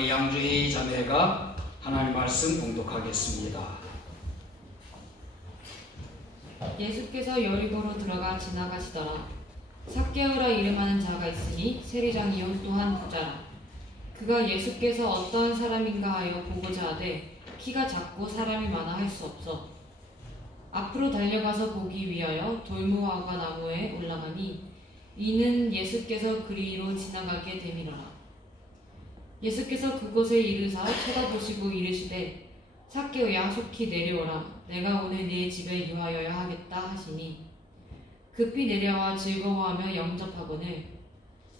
우리 양주희 자매가 하나님 말씀 봉독하겠습니다. 예수께서 여리고로 들어가 지나가시더라. 삭개오라 이름하는 자가 있으니 세리장이요 또한 부자라. 그가 예수께서 어떠한 사람인가 하여 보고자 하되 키가 작고 사람이 많아 할 수 없어 앞으로 달려가서 보기 위하여 돌무화과 나무에 올라가니 이는 예수께서 그리로 지나가게 됨이로라. 예수께서 그곳에 이르사 쳐다보시고 이르시되 삭개오야 속히 내려오라. 내가 오늘 네 집에 유하여야 하겠다 하시니 급히 내려와 즐거워하며 영접하거늘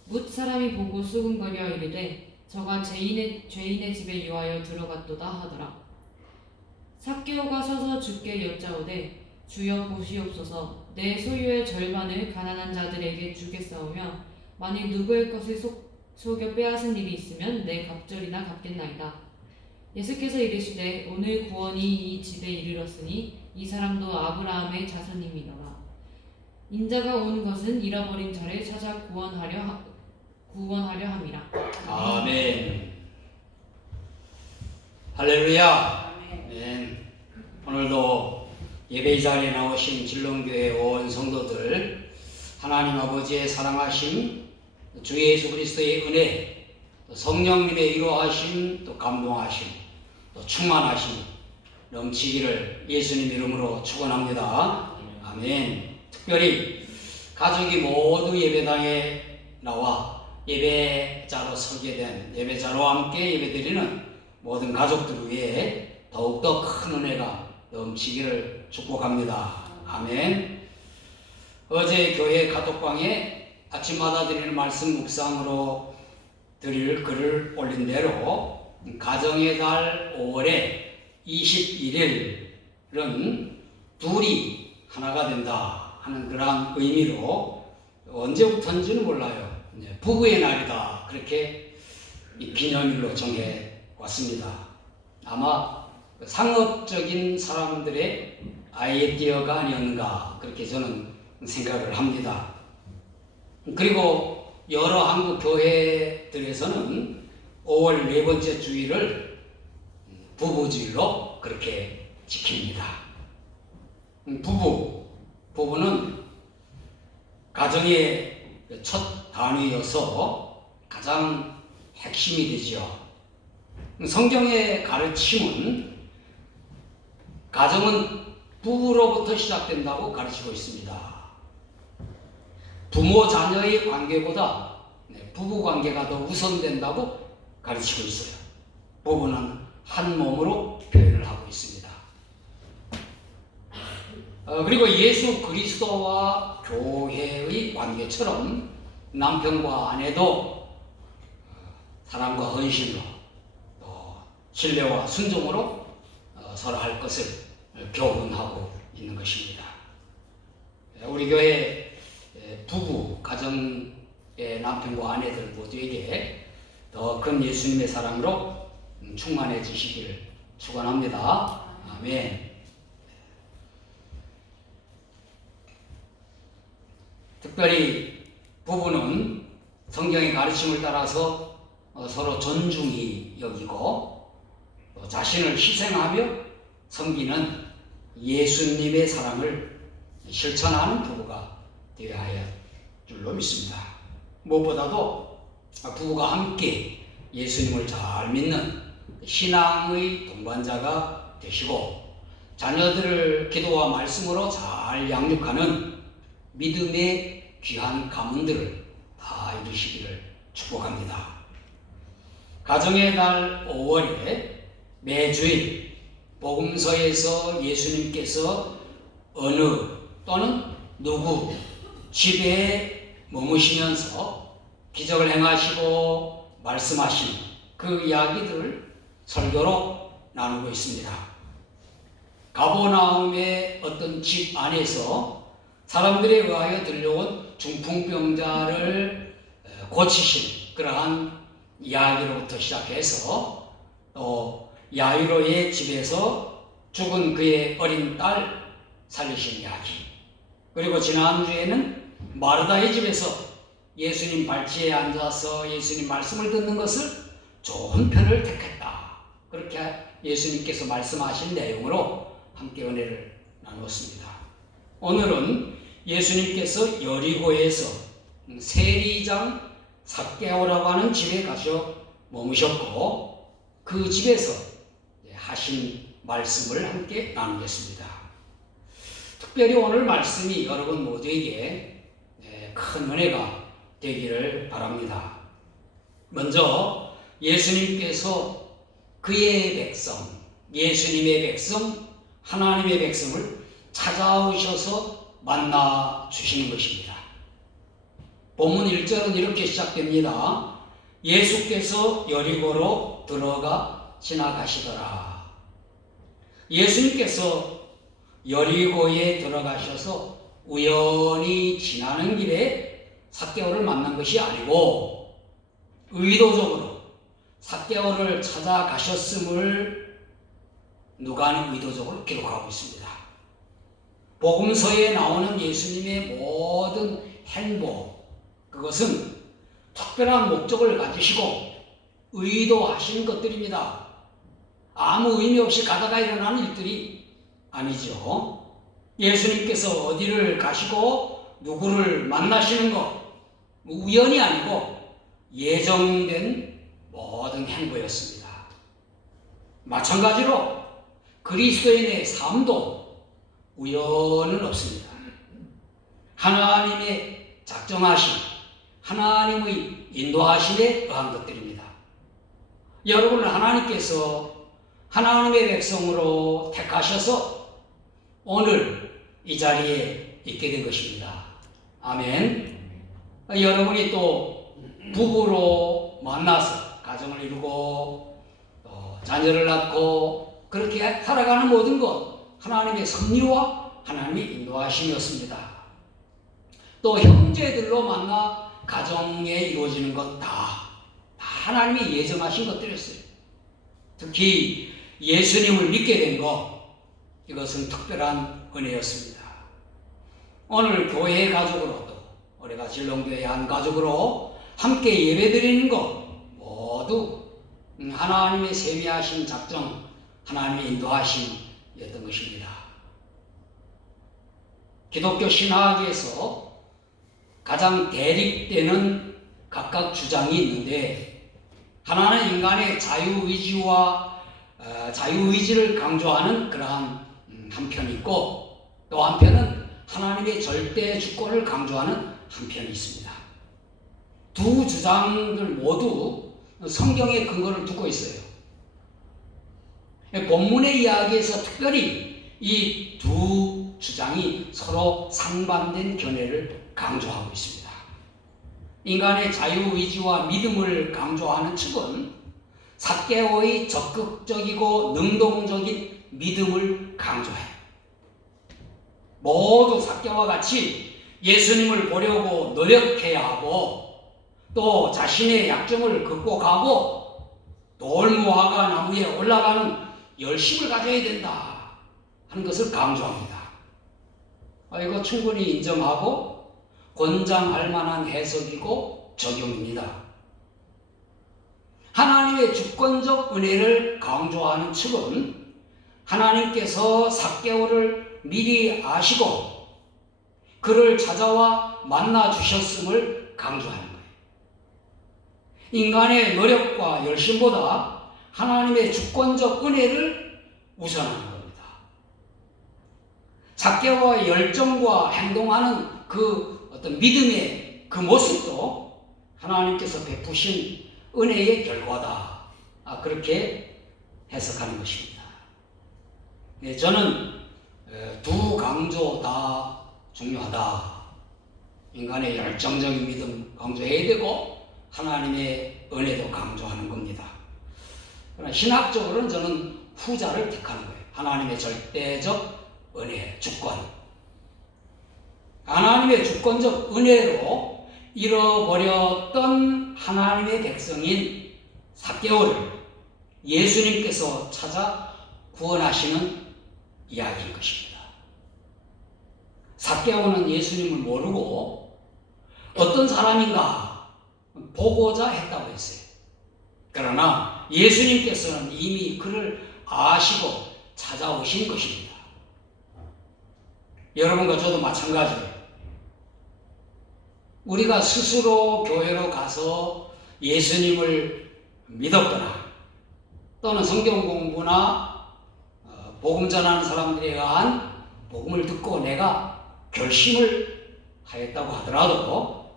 뭇 사람이 보고 수군거려 이르되 저가 죄인의 집에 유하여 들어갔도다 하더라. 삭개오가 서서 주께 여짜오되 주여 보시옵소서. 내 소유의 절반을 가난한 자들에게 주겠사오며 만일 누구의 것을 속여 빼앗은 일이 있으면 내 갑절이나 갚겠나이다. 예수께서 이르시되 오늘 구원이 이 집에 이르렀으니 이 사람도 아브라함의 자손임이로라. 인자가 온 것은 잃어버린 자를 찾아 구원하려 함이라. 아멘. 할렐루야. 아멘. 오늘도 예배 자리에 나오신 진롱교회 온 성도들, 하나님 아버지의 사랑하심, 주 예수 그리스도의 은혜, 또 성령님의 위로하심, 또 감동하심, 또 충만하심 넘치기를 예수님 이름으로 축원합니다. 아멘. 특별히 가족이 모두 예배당에 나와 예배자로 서게 된 예배자로 함께 예배드리는 모든 가족들을 위해 더욱더 큰 은혜가 넘치기를 축복합니다. 아멘. 어제 교회 카톡방에 아침마다 드리는 말씀 묵상으로 드릴 글을 올린 대로 가정의 달 5월에 21일은 둘이 하나가 된다 하는 그러한 의미로 언제부터인지는 몰라요. 부부의 날이다 그렇게 기념일로 정해왔습니다. 아마 상업적인 사람들의 아이디어가 아니었는가 그렇게 저는 생각을 합니다. 그리고 여러 한국 교회들에서는 5월 네 번째 주일을 부부주일로 그렇게 지킵니다. 부부는 가정의 첫 단위여서 가장 핵심이 되죠. 성경의 가르침은 가정은 부부로부터 시작된다고 가르치고 있습니다. 부모 자녀의 관계보다 부부 관계가 더 우선된다고 가르치고 있어요. 부부는 한 몸으로 표현을 하고 있습니다. 그리고 예수 그리스도와 교회의 관계처럼 남편과 아내도 사랑과 헌신으로 또 신뢰와 순종으로 서로 할 것을 교훈하고 있는 것입니다. 우리 교회 부부, 가정의 남편과 아내들 모두에게 더 큰 예수님의 사랑으로 충만해지시기를 축원합니다. 아멘. 특별히 부부는 성경의 가르침을 따라서 서로 존중히 여기고 자신을 희생하며 섬기는 예수님의 사랑을 실천하는 부부가 되어야 할 줄로 믿습니다. 무엇보다도 부부가 함께 예수님을 잘 믿는 신앙의 동반자가 되시고 자녀들을 기도와 말씀으로 잘 양육하는 믿음의 귀한 가문들을 다 이루시기를 축복합니다. 가정의 달 5월에 매주일 복음서에서 예수님께서 어느 또는 누구 집에 머무시면서 기적을 행하시고 말씀하신 그 이야기들을 설교로 나누고 있습니다. 가버나움의 어떤 집 안에서 사람들에 의하여 들려온 중풍병자를 고치신 그러한 이야기로부터 시작해서 또 야이로의 집에서 죽은 그의 어린 딸 살리신 이야기, 그리고 지난주에는 마르다의 집에서 예수님 발치에 앉아서 예수님 말씀을 듣는 것을 좋은 편을 택했다. 그렇게 예수님께서 말씀하신 내용으로 함께 은혜를 나누었습니다. 오늘은 예수님께서 여리고에서 세리장 삭개오라고 하는 집에 가셔 머무셨고 그 집에서 하신 말씀을 함께 나누겠습니다. 특별히 오늘 말씀이 여러분 모두에게 큰 은혜가 되기를 바랍니다. 먼저 예수님께서 그의 백성, 예수님의 백성, 하나님의 백성을 찾아오셔서 만나 주시는 것입니다. 본문 1절은 이렇게 시작됩니다. 예수께서 여리고로 들어가 지나가시더라. 예수님께서 여리고에 들어가셔서 우연히 지나는 길에 삭개오를 만난 것이 아니고 의도적으로 삭개오를 찾아가셨음을 누가는 의도적으로 기록하고 있습니다. 복음서에 나오는 예수님의 모든 행보, 그것은 특별한 목적을 가지시고 의도하신 것들입니다. 아무 의미 없이 가다가 일어나는 일들이 아니죠. 예수님께서 어디를 가시고 누구를 만나시는 것, 우연이 아니고 예정된 모든 행보였습니다. 마찬가지로 그리스도인의 삶도 우연은 없습니다. 하나님의 작정하심, 하나님의 인도하심에 의한 것들입니다. 여러분을 하나님께서 하나님의 백성으로 택하셔서 오늘 이 자리에 있게 된 것입니다. 아멘. 여러분이 또 부부로 만나서 가정을 이루고 또 자녀를 낳고 그렇게 살아가는 모든 것 하나님의 섭리와 하나님의 인도하심이었습니다. 또 형제들로 만나 가정에 이루어지는 것 다 하나님이 예정하신 것들이었어요. 특히 예수님을 믿게 된 것, 이것은 특별한 은혜였습니다. 오늘 교회 가족으로도 우리가 진롱교회 한 가족으로 함께 예배드리는 것 모두 하나님의 세미하신 작정, 하나님의 인도하심이었던 것입니다. 기독교 신학에서 가장 대립되는 각각 주장이 있는데 하나는 인간의 자유의지를 강조하는 그러한 한편이 있고 또 한편은 하나님의 절대 주권을 강조하는 한편이 있습니다. 두 주장들 모두 성경의 근거를 두고 있어요. 본문의 이야기에서 특별히 이 두 주장이 서로 상반된 견해를 강조하고 있습니다. 인간의 자유의지와 믿음을 강조하는 측은 삭개오의 적극적이고 능동적인 믿음을 강조해요. 모두 삭개오와 같이 예수님을 보려고 노력해야 하고 또 자신의 약점을 극복하고 돌무화과 나무에 올라가는 열심을 가져야 된다 하는 것을 강조합니다. 이거 충분히 인정하고 권장할 만한 해석이고 적용입니다. 하나님의 주권적 은혜를 강조하는 측은 하나님께서 삭개오를 미리 아시고 그를 찾아와 만나 주셨음을 강조하는 거예요. 인간의 노력과 열심보다 하나님의 주권적 은혜를 우선하는 겁니다. 삭개오의 열정과 행동하는 그 어떤 믿음의 그 모습도 하나님께서 베푸신 은혜의 결과다. 그렇게 해석하는 것입니다. 저는 두 강조 다 중요하다. 인간의 열정적인 믿음 강조해야 되고 하나님의 은혜도 강조하는 겁니다. 그러나 신학적으로는 저는 후자를 택하는 거예요. 하나님의 절대적 은혜, 주권. 하나님의 주권적 은혜로 잃어버렸던 하나님의 백성인 삭개오를 예수님께서 찾아 구원하시는 이야기인 것입니다. 삭개오는 예수님을 모르고 어떤 사람인가 보고자 했다고 했어요. 그러나 예수님께서는 이미 그를 아시고 찾아오신 것입니다. 여러분과 저도 마찬가지예요. 우리가 스스로 교회로 가서 예수님을 믿었거나 또는 성경 공부나 복음 전하는 사람들에 의한 복음을 듣고 내가 결심을 하였다고 하더라도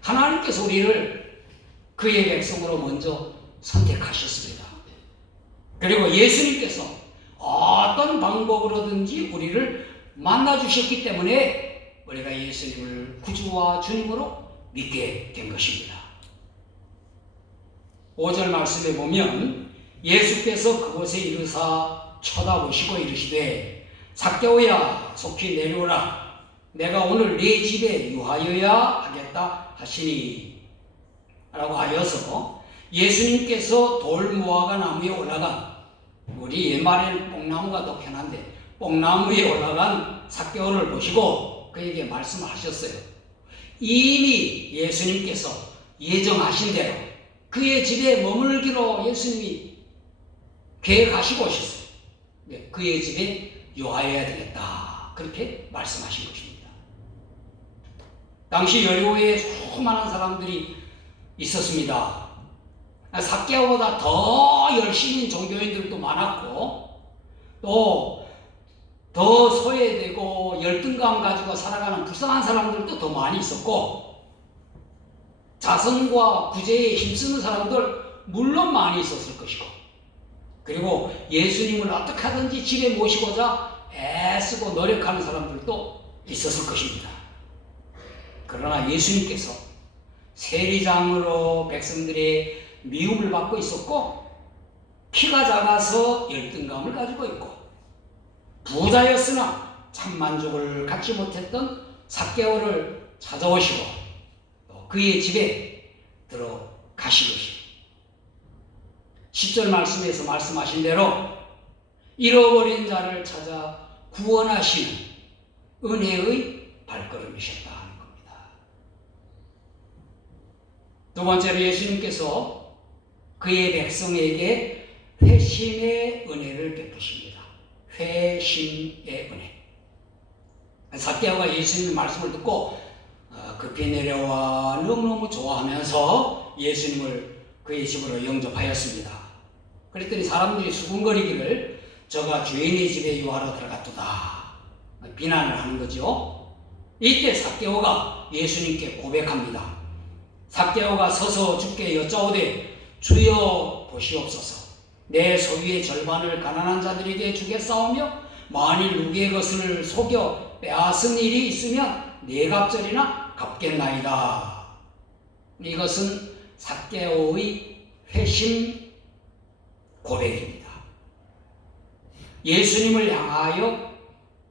하나님께서 우리를 그의 백성으로 먼저 선택하셨습니다. 그리고 예수님께서 어떤 방법으로든지 우리를 만나주셨기 때문에 우리가 예수님을 구주와 주님으로 믿게 된 것입니다. 5절 말씀에 보면 예수께서 그곳에 이르사 쳐다보시고 이르시되 삭개오야 속히 내려오라 내가 오늘 네 집에 유하여야 하겠다 하시니 라고 하여서 예수님께서 돌무화과 나무에 올라간 우리 옛말에는 뽕나무가 더 편한데 뽕나무에 올라간 삭개오를 보시고 그에게 말씀하셨어요. 이미 예수님께서 예정하신 대로 그의 집에 머물기로 예수님이 계획하시고 오셨어요. 그의 집에 유하여야 되겠다 그렇게 말씀하신 것입니다. 당시 여리고에 수많은 사람들이 있었습니다. 삭개오보다 더 열심인 종교인들도 많았고 또 더 소외되고 열등감 가지고 살아가는 불쌍한 사람들도 더 많이 있었고 자선과 구제에 힘쓰는 사람들 물론 많이 있었을 것이고 그리고 예수님을 어떻게 하든지 집에 모시고자 애쓰고 노력하는 사람들도 있었을 것입니다. 그러나 예수님께서 세리장으로 백성들의 미움을 받고 있었고 키가 작아서 열등감을 가지고 있고 부자였으나 참 만족을 갖지 못했던 삭개오를 찾아오시고 또 그의 집에 들어가신 것입니다. 10절 말씀에서 말씀하신 대로 잃어버린 자를 찾아 구원하시는 은혜의 발걸음이셨다 하는 겁니다. 두 번째로 예수님께서 그의 백성에게 회심의 은혜를 베푸십니다. 회심의 은혜. 삭개오가 예수님의 말씀을 듣고 급히 내려와 너무너무 좋아하면서 예수님을 그의 집으로 영접하였습니다. 그랬더니 사람들이 수군거리기를 저가 주인의 집에 유하러 들어갔도다 비난을 하는 거죠. 이때 삭개오가 예수님께 고백합니다. 삭개오가 서서 주께 여짜오되 주여 보시옵소서 내 소유의 절반을 가난한 자들에게 주겠사오며 만일 누구의 것을 속여 빼앗은 일이 있으면 네 갑절이나 갚겠나이다. 이것은 삭개오의 회심 고백입니다. 예수님을 향하여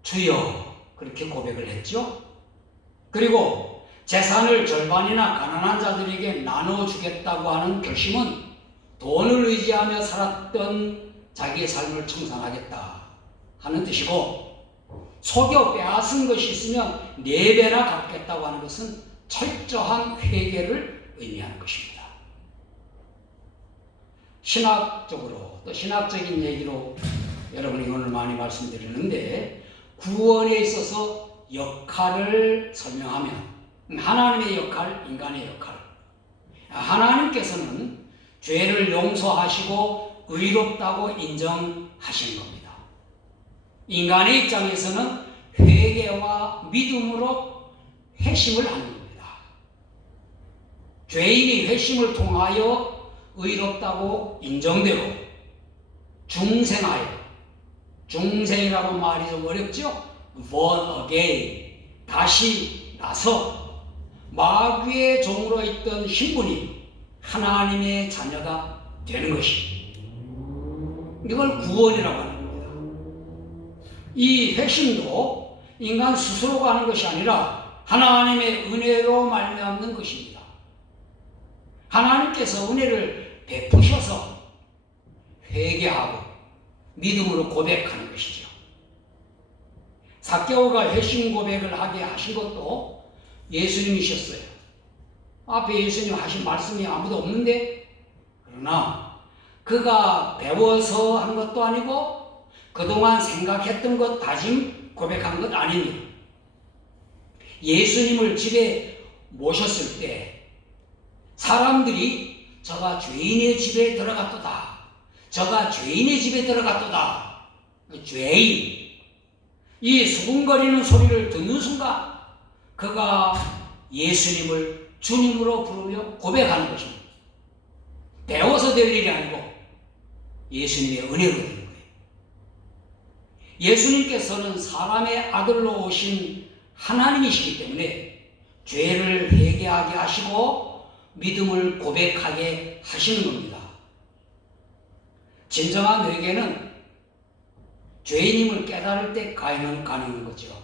주여 그렇게 고백을 했죠. 그리고 재산을 절반이나 가난한 자들에게 나눠주겠다고 하는 결심은 돈을 의지하며 살았던 자기의 삶을 청산하겠다 하는 뜻이고 속여 빼앗은 것이 있으면 4배나 갚겠다고 하는 것은 철저한 회개를 의미하는 것입니다. 신학적으로 또 신학적인 얘기로 여러분이 오늘 많이 말씀드리는데 구원에 있어서 역할을 설명하면 하나님의 역할, 인간의 역할. 하나님께서는 죄를 용서하시고 의롭다고 인정하시는 겁니다. 인간의 입장에서는 회개와 믿음으로 회심을 하는 겁니다. 죄인이 회심을 통하여 의롭다고 인정되고 중생하여, 중생이라고 말이 좀 어렵죠? born again, 다시 나서 마귀의 종으로 있던 신분이 하나님의 자녀가 되는 것이 이걸 구원이라고 하는 겁니다. 이 회심도 인간 스스로가 하는 것이 아니라 하나님의 은혜로 말미암는 것입니다. 하나님께서 은혜를 베푸셔서 회개하고 믿음으로 고백하는 것이죠. 삭개오가 회심 고백을 하게 하신 것도 예수님이셨어요. 앞에 예수님 하신 말씀이 아무도 없는데 그러나 그가 배워서 한 것도 아니고 그동안 생각했던 것 다짐 고백한 것 아닙니다. 예수님을 집에 모셨을 때 사람들이 저가 죄인의 집에 들어갔도다. 저가 죄인의 집에 들어갔도다. 죄인. 이 수군거리는 소리를 듣는 순간 그가 예수님을 주님으로 부르며 고백하는 것입니다. 배워서 될 일이 아니고 예수님의 은혜로 되는 거예요. 예수님께서는 사람의 아들로 오신 하나님이시기 때문에 죄를 회개하게 하시고 믿음을 고백하게 하시는 겁니다. 진정한 회개는 죄인임을 깨달을 때 가능한 거죠.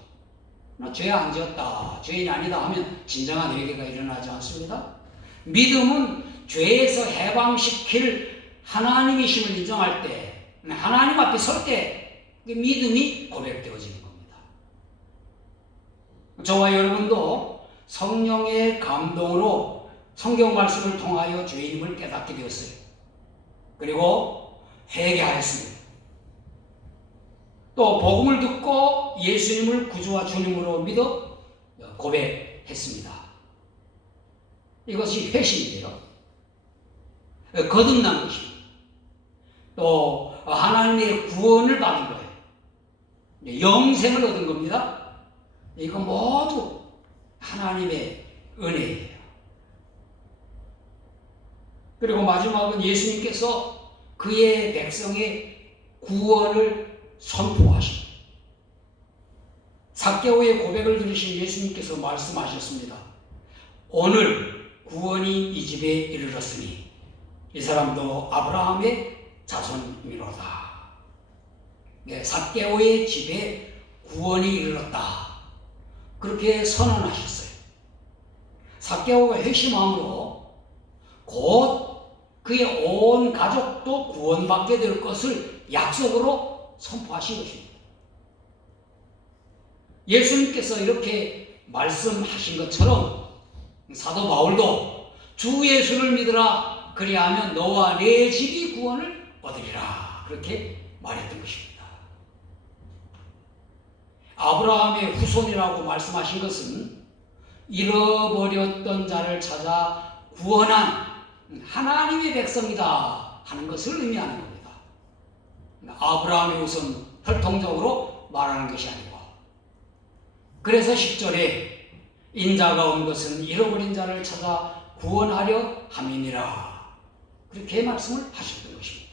나 죄 안 지었다, 죄인이 아니다 하면 진정한 회개가 일어나지 않습니다. 믿음은 죄에서 해방시킬 하나님이심을 인정할 때, 하나님 앞에 설 때 믿음이 고백되어지는 겁니다. 저와 여러분도 성령의 감동으로 성경 말씀을 통하여 죄인임을 깨닫게 되었어요. 그리고 회개하였습니다. 또 복음을 듣고 예수님을 구주와 주님으로 믿어 고백했습니다. 이것이 회심이에요. 거듭난 것입니다. 또 하나님의 구원을 받은 거예요. 영생을 얻은 겁니다. 이거 모두 하나님의 은혜예요. 그리고 마지막은 예수님께서 그의 백성의 구원을 선포하십니다. 삭개오의 고백을 들으신 예수님께서 말씀하셨습니다. 오늘 구원이 이 집에 이르렀으니 이 사람도 아브라함의 자손이로다. 삭개오의 집에 구원이 이르렀다. 그렇게 선언하셨어요. 삭개오가 회심함으로 곧 그의 온 가족도 구원받게 될 것을 약속으로 선포하신 것입니다. 예수님께서 이렇게 말씀하신 것처럼 사도 바울도 주 예수를 믿으라 그리하면 너와 내 집이 구원을 얻으리라 그렇게 말했던 것입니다. 아브라함의 후손이라고 말씀하신 것은 잃어버렸던 자를 찾아 구원한 하나님의 백성이다 하는 것을 의미하는 겁니다. 아브라함의 후손 혈통적으로 말하는 것이 아니고, 그래서 10절에 인자가 온 것은 잃어버린 자를 찾아 구원하려 함이니라 그렇게 말씀을 하셨던 것입니다.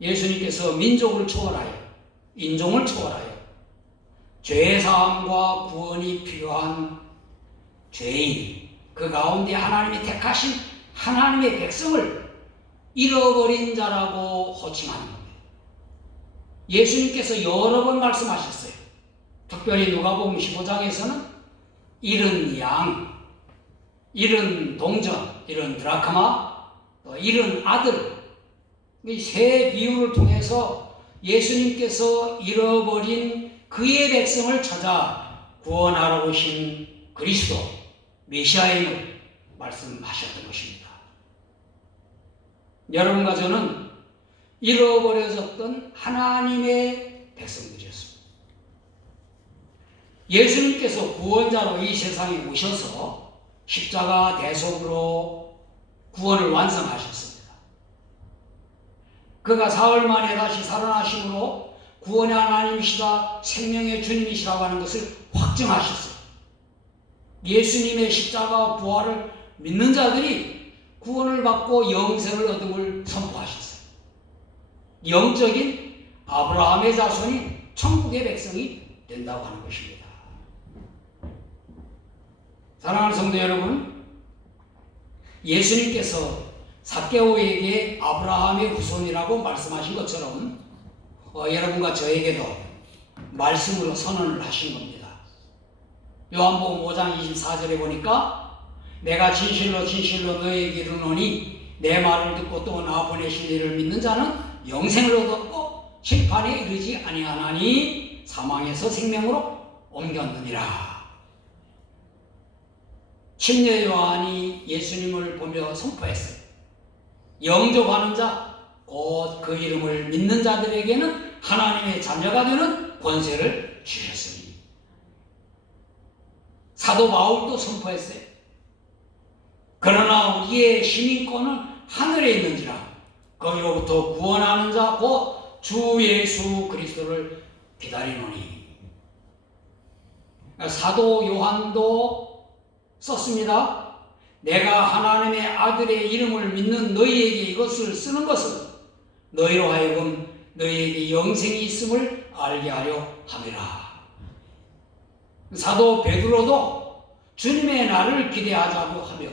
예수님께서 민족을 초월하여 인종을 초월하여 죄사함과 구원이 필요한 죄인, 그 가운데 하나님이 택하신 하나님의 백성을 잃어버린 자라고 호칭하는 겁니다. 예수님께서 여러 번 말씀하셨어요. 특별히 누가복음 15장에서는 잃은 양, 잃은 동전, 잃은 드라크마, 또 잃은 아들, 이 세 비유를 통해서 예수님께서 잃어버린 그의 백성을 찾아 구원하러 오신 그리스도, 메시아임을 말씀하셨던 것입니다. 여러분과 저는 잃어버려졌던 하나님의 백성들이었습니다. 예수님께서 구원자로 이 세상에 오셔서 십자가 대속으로 구원을 완성하셨습니다. 그가 사흘 만에 다시 살아나심으로 구원의 하나님이시다, 생명의 주님이시라고 하는 것을 확증하셨어요. 예수님의 십자가와 부활을 믿는 자들이 구원을 받고 영생을 얻음을 선포하셨어요. 영적인 아브라함의 자손이 천국의 백성이 된다고 하는 것입니다. 사랑하는 성도 여러분, 예수님께서 삭개오에게 아브라함의 후손이라고 말씀하신 것처럼 여러분과 저에게도 말씀으로 선언을 하신 겁니다. 요한복음 5장 24절에 보니까 내가 진실로 진실로 너에게 이르노니 내 말을 듣고 또 나 보내신 이를 믿는 자는 영생을 얻었고 심판에 이르지 아니하나니 사망에서 생명으로 옮겼느니라. 침례 요한이 예수님을 보며 선포했어요. 영접하는 자, 곧 그 이름을 믿는 자들에게는 하나님의 자녀가 되는 권세를 주셨으니. 사도 바울도 선포했어요. 그러나 우리의 시민권은 하늘에 있는지라 거기로부터 구원하는 자, 곧 주 예수 그리스도를 기다리노니. 사도 요한도 썼습니다. 내가 하나님의 아들의 이름을 믿는 너희에게 이것을 쓰는 것은 너희로 하여금 너희에게 영생이 있음을 알게 하려 함이라. 사도 베드로도 주님의 날을 기대하자고 하며,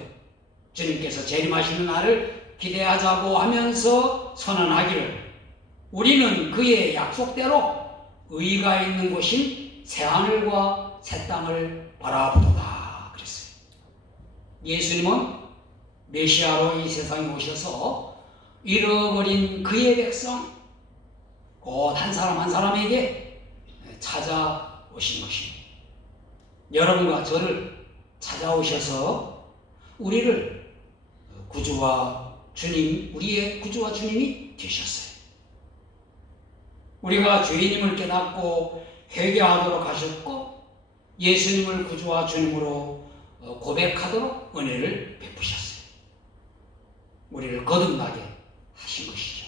주님께서 재림하시는 날을 기대하자고 하면서 선언하기를, 우리는 그의 약속대로 의가 있는 곳인 새하늘과 새 땅을 바라보도다 그랬어요. 예수님은 메시아로 이 세상에 오셔서 잃어버린 그의 백성, 곧 한 사람 한 사람에게 찾아오신 것입니다. 여러분과 저를 찾아오셔서 우리를 구주와 주님, 우리의 구주와 주님이 되셨어요. 우리가 죄인임을 깨닫고 회개하도록 하셨고, 예수님을 구주와 주님으로 고백하도록 은혜를 베푸셨어요. 우리를 거듭나게 하신 것이죠.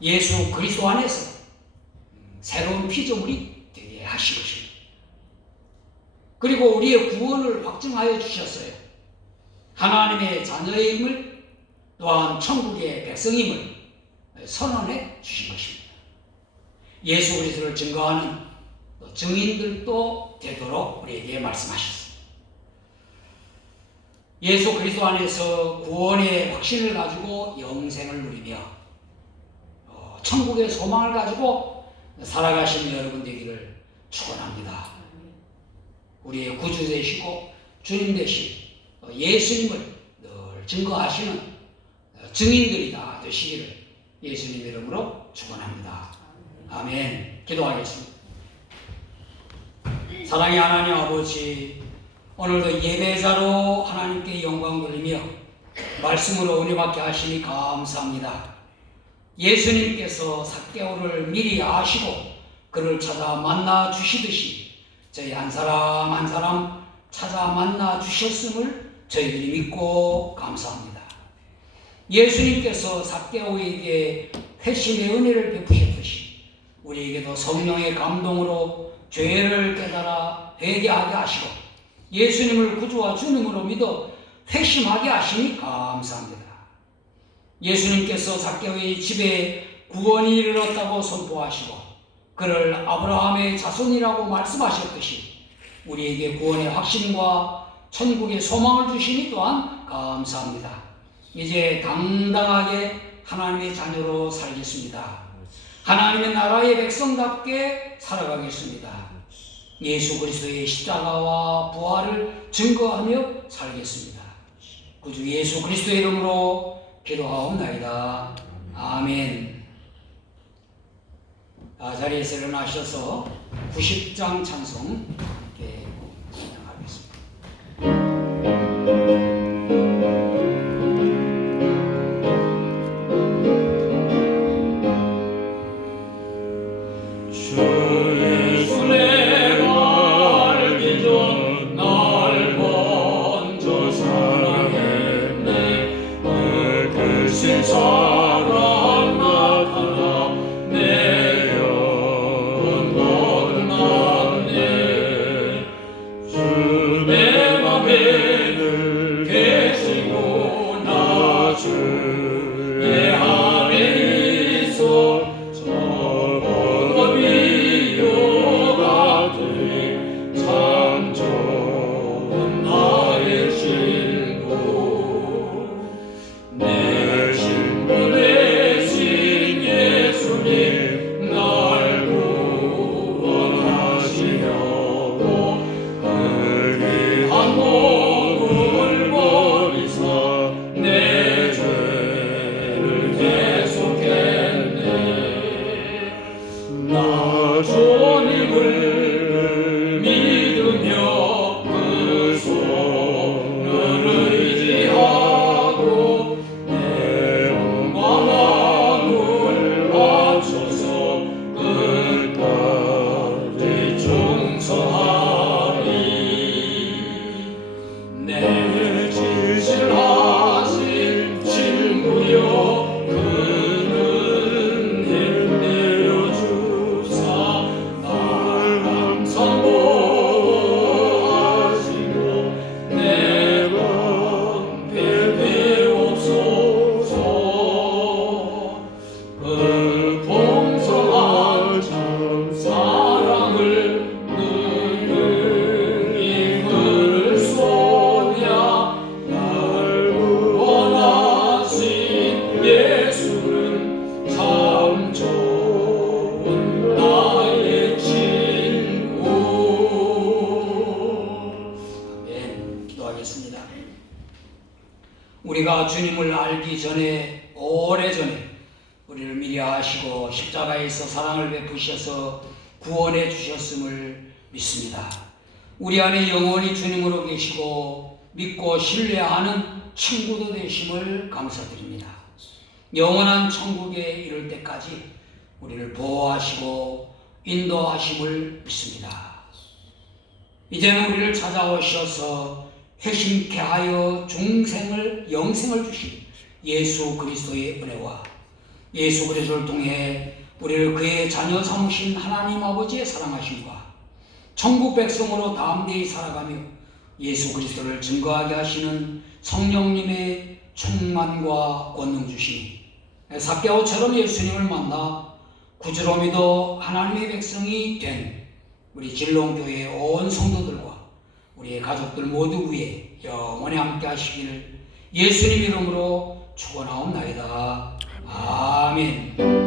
예수 그리스도 안에서 새로운 피조물이 되게 하신 것입니다. 그리고 우리의 구원을 확증하여 주셨어요. 하나님의 자녀임을, 또한 천국의 백성임을 선언해 주신 것입니다. 예수 그리스도를 증거하는 증인들도 되도록 우리에게 말씀하셨습니다. 예수 그리스도 안에서 구원의 확신을 가지고 영생을 누리며 천국의 소망을 가지고 살아가시는 여러분 되기를 축원합니다. 우리의 구주 되시고 주님 되신 예수님을 늘 증거하시는 증인들이 다 되시기를 예수님 이름으로 축원합니다. 아멘. 기도하겠습니다. 사랑의 하나님 아버지, 오늘도 예배자로 하나님께 영광 돌리며 말씀으로 은혜받게 하시니 감사합니다. 예수님께서 삭개오를 미리 아시고 그를 찾아 만나 주시듯이 저희 한 사람 한 사람 찾아 만나 주셨음을 저희들이 믿고 감사합니다. 예수님께서 삭개오에게 회심의 은혜를 베푸셨듯이 우리에게도 성령의 감동으로 죄를 깨달아 회개하게 하시고 예수님을 구주와 주님으로 믿어 회심하게 하시니 감사합니다. 예수님께서 삭개오의 집에 구원이 이르렀다고 선포하시고 그를 아브라함의 자손이라고 말씀하셨듯이 우리에게 구원의 확신과 천국의 소망을 주시니 또한 감사합니다. 이제 당당하게 하나님의 자녀로 살겠습니다. 하나님의 나라의 백성답게 살아가겠습니다. 예수 그리스도의 십자가와 부활을 증거하며 살겠습니다. 구주 예수 그리스도의 이름으로 기도하옵나이다. 아멘. 자리에서 일어나셔서 90장 찬송 함께 찬양하겠습니다. 사랑 나타나 내 영혼 모든 남네 예수는 참 좋은 나의 친구. 아멘. 기도하겠습니다. 우리가 주님을 알기 전에, 오래전에 우리를 미리 아시고 십자가에서 사랑을 베푸셔서 구원해 주셨음을 믿습니다. 우리 안에 영원히 주님으로 계시고 믿고 신뢰하는 친구도 되심을 감사드립니다. 영원한 천국에 이를 때까지 우리를 보호하시고 인도하심을 믿습니다. 이제는 우리를 찾아오셔서 회심케 하여 영생을 주신 예수 그리스도의 은혜와 예수 그리스도를 통해 우리를 그의 자녀 삼으신 하나님 아버지의 사랑하심과 천국 백성으로 담대히 살아가며 예수 그리스도를 증거하게 하시는 성령님의 충만과 권능 주시니 삭개오처럼 예수님을 만나 구주로 믿어 하나님의 백성이 된 우리 진롱교회의 온 성도들과 우리의 가족들 모두 위에 영원히 함께 하시기를 예수님 이름으로 축원하옵나이다. 아멘.